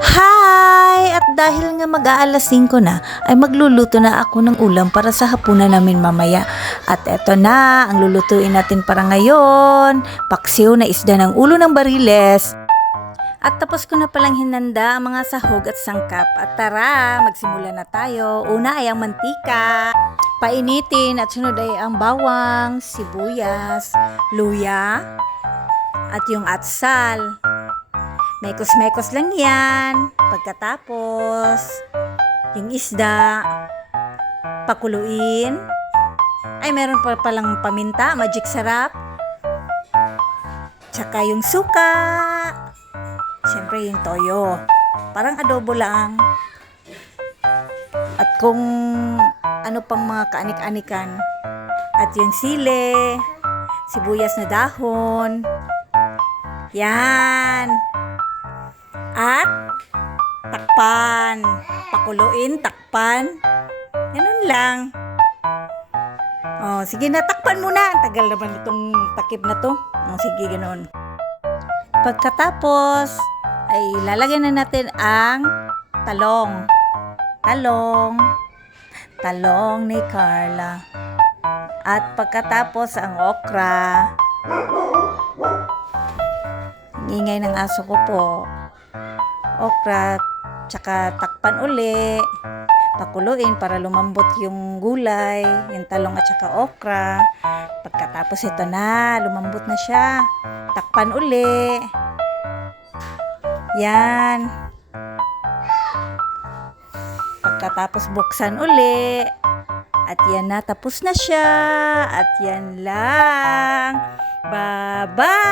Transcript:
Hi! At dahil nga mag-aalas 5 na, ay magluluto na ako ng ulam para sa hapunan namin mamaya. At eto na, ang lulutuin natin para ngayon. Paksiw na isda ng ulo ng bariles. At tapos ko na palang hinanda ang mga sahog at sangkap. At tara, magsimula na tayo. Una ay ang mantika. Painitin at sunod ay ang bawang, sibuyas, luya, at yung atsal. Mekos-mekos lang yan. Pagkatapos, yung isda, pakuluin. Ay, meron pa palang paminta, magic sarap. Tsaka yung suka. Siyempre yung toyo. Parang adobo lang. At kung ano pang mga kaanik-anikan. At yung sile, sibuyas na dahon. Yan. At takpan. Pakuluin, takpan. Ganun lang. Oh, sige na, takpan muna. Ang Tagal naman itong takip na to. Oh, sige, ganun. Pagkatapos, ay lalagyan na natin ang talong. Talong. Talong ni Carla. At pagkatapos ang okra. Ang ingay ng aso ko po. Okra, tsaka takpan uli. Pakuluin para lumambot yung gulay, yung talong at tsaka okra. Pagkatapos ito na, lumambot na siya. Takpan uli. Yan. Pagkatapos buksan uli. At yan na, tapos na siya. At yan lang. Bye-bye!